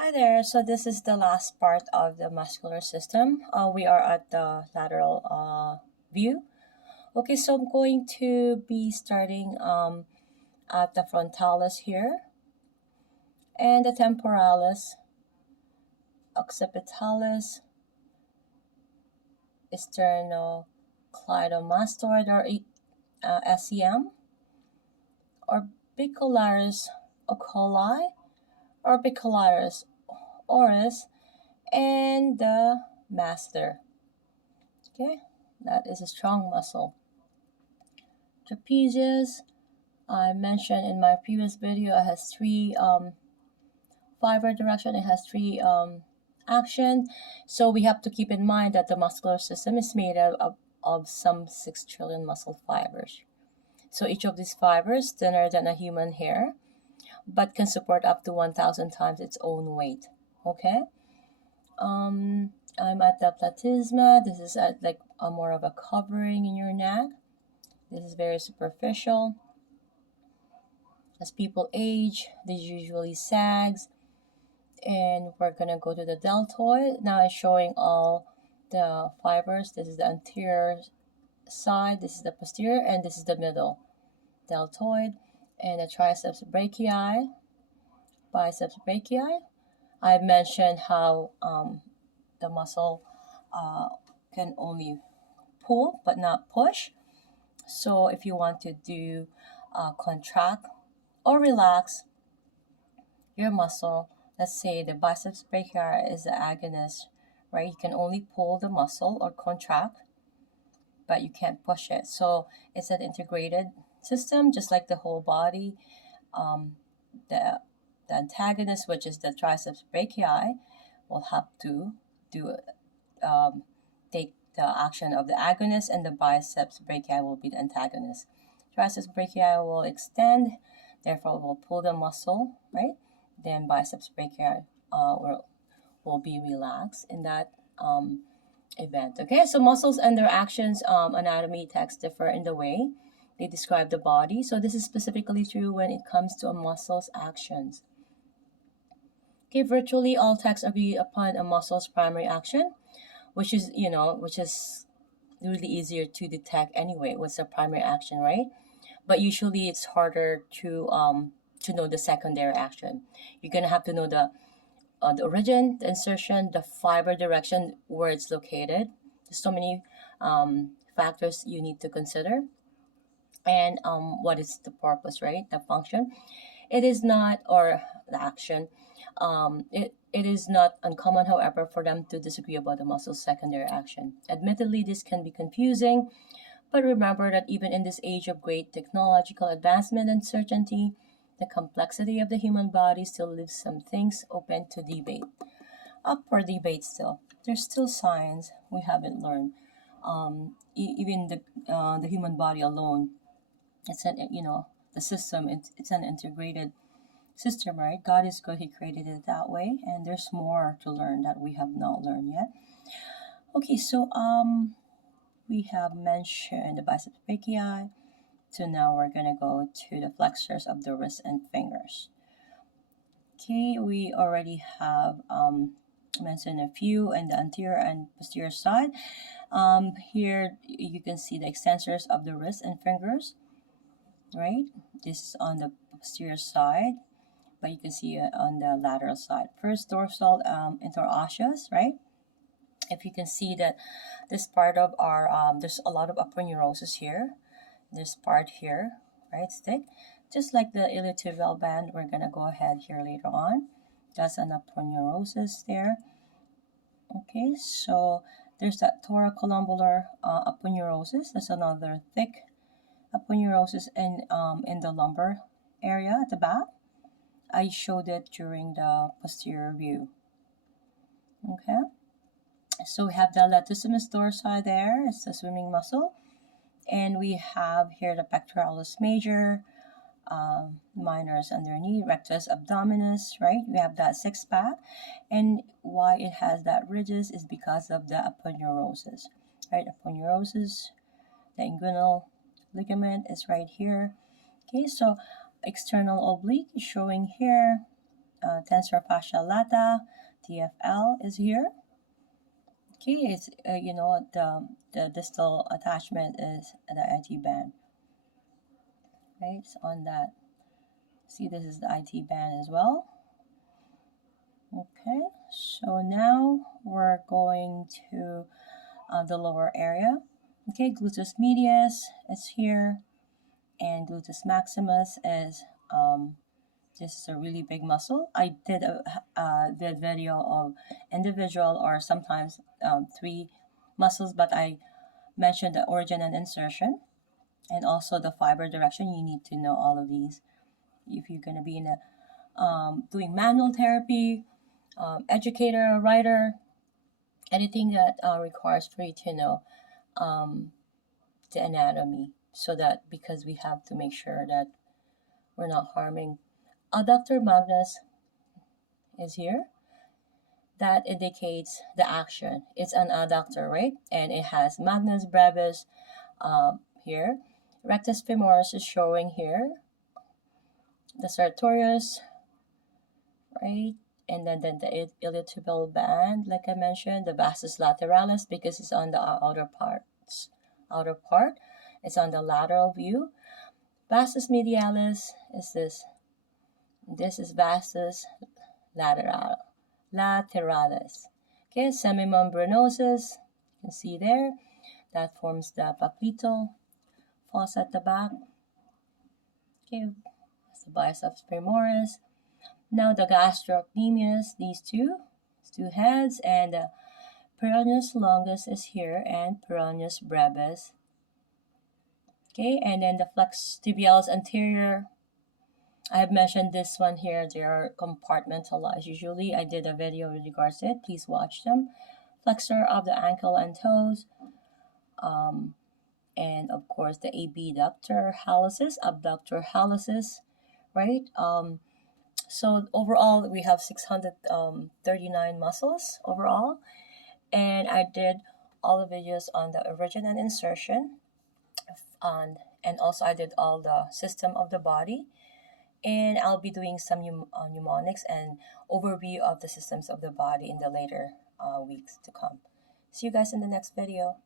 Hi there. So this is the last part of the muscular system. We are at the lateral view. Okay, so I'm going to be starting at the frontalis here and the temporalis, occipitalis, sternocleidomastoid or SEM, orbicularis oculi, orbicularis oris, and the masseter. Okay, that is a strong muscle. Trapezius, I mentioned in my previous video, it has three fiber direction. It has three action. So we have to keep in mind that the muscular system is made of some 6 trillion muscle fibers. So each of these fibers thinner than a human hair, but can support up to 1,000 times its own weight. Okay. I'm at the platysma. This is like a more of a covering in your neck. This is very superficial. As people age, this usually sags. And we're gonna go to the deltoid. Now it's showing all the fibers. This is the anterior side, this is the posterior, and this is the middle. Deltoid and the triceps brachii, biceps brachii. I mentioned how the muscle can only pull but not push. So if you want to do contract or relax your muscle, let's say the biceps brachii is the agonist, right? You can only pull the muscle or contract, but you can't push it. So it's an integrated system, just like the whole body. The antagonist, which is the triceps brachii, will have to do take the action of the agonist, and the biceps brachii will be the antagonist. Triceps brachii will extend, therefore will pull the muscle, right? Then biceps brachii will be relaxed in that event. Okay, so muscles and their actions, anatomy texts differ in the way they describe the body. So this is specifically true when it comes to a muscle's actions. Okay, virtually all texts agree upon a muscle's primary action, which is really easier to detect anyway. What's the primary action, right? But usually it's harder to know the secondary action. You're gonna have to know the origin, the insertion, the fiber direction, where it's located. There's so many factors you need to consider, and what is the purpose, right? The function. It is not, or the action. It is not uncommon, however, for them to disagree about the muscle's secondary action. Admittedly, this can be confusing, but remember that even in this age of great technological advancement and certainty, the complexity of the human body still leaves some things open to debate. Up for debate still. There's still science we haven't learned. Even the human body alone, it's the system. It's an integrated system, right? God is good. He created it that way, and there's more to learn that we have not learned yet. Okay, so we have mentioned the biceps brachii. So now we're gonna go to the flexors of the wrist and fingers. Okay, we already have mentioned a few in the anterior and posterior side. Here you can see the extensors of the wrist and fingers, right? This is on the posterior side, but you can see it on the lateral side. First, dorsal interosseous, right? If you can see that this part of our, there's a lot of aponeurosis here. This part here, right, stick. Just like the iliotibial band, we're gonna go ahead here later on. That's an aponeurosis there. Okay, so there's that thoracolumbar aponeurosis. That's another thick aponeurosis in the lumbar area at the back. I showed it during the posterior view. Okay, so we have the latissimus dorsi there. It's the swimming muscle. And we have here the pectoralis major, minors underneath, rectus abdominis, right? We have that six pack. And why it has that ridges is because of the aponeurosis, right? Aponeurosis, the inguinal ligament is right here. Okay, so external oblique is showing here. tensor fascia lata, TFL is here. Okay, it's the distal attachment is the IT band, right? It's on that. See, this is the IT band as well. Okay, so now we're going to the lower area. Okay, gluteus medius is here, and gluteus maximus is this is a really big muscle. I did a video of individual or sometimes 3 muscles, but I mentioned the origin and insertion, and also the fiber direction. You need to know all of these if you're going to be in a doing manual therapy, educator, writer, anything that requires for you to know the anatomy, so that because we have to make sure that we're not harming. Adductor magnus is here. That indicates the action. It's an adductor, right? And it has magnus brevis here. Rectus femoris is showing here. The sartorius, right? And then the iliotibial band, like I mentioned, the vastus lateralis, because it's on the outer part. It's on the lateral view. Vastus medialis is this. This is vastus lateralis. Okay, semimembranosus, you can see there. That forms the popliteal fossa at the back. Okay, that's the biceps femoris. Now the gastrocnemius, these two heads, and the peroneus longus is here, and peroneus brevis. Okay, and then the flex tibialis anterior. I have mentioned this one here. They are compartmentalized. Usually, I did a video with regards to it. Please watch them. Flexor of the ankle and toes. And of course, the abductor hallucis, right? So overall, we have 639 muscles overall. And I did all the videos on the origin and insertion. And also I did all the system of the body. And I'll be doing some mnemonics and overview of the systems of the body in the later weeks to come. See you guys in the next video.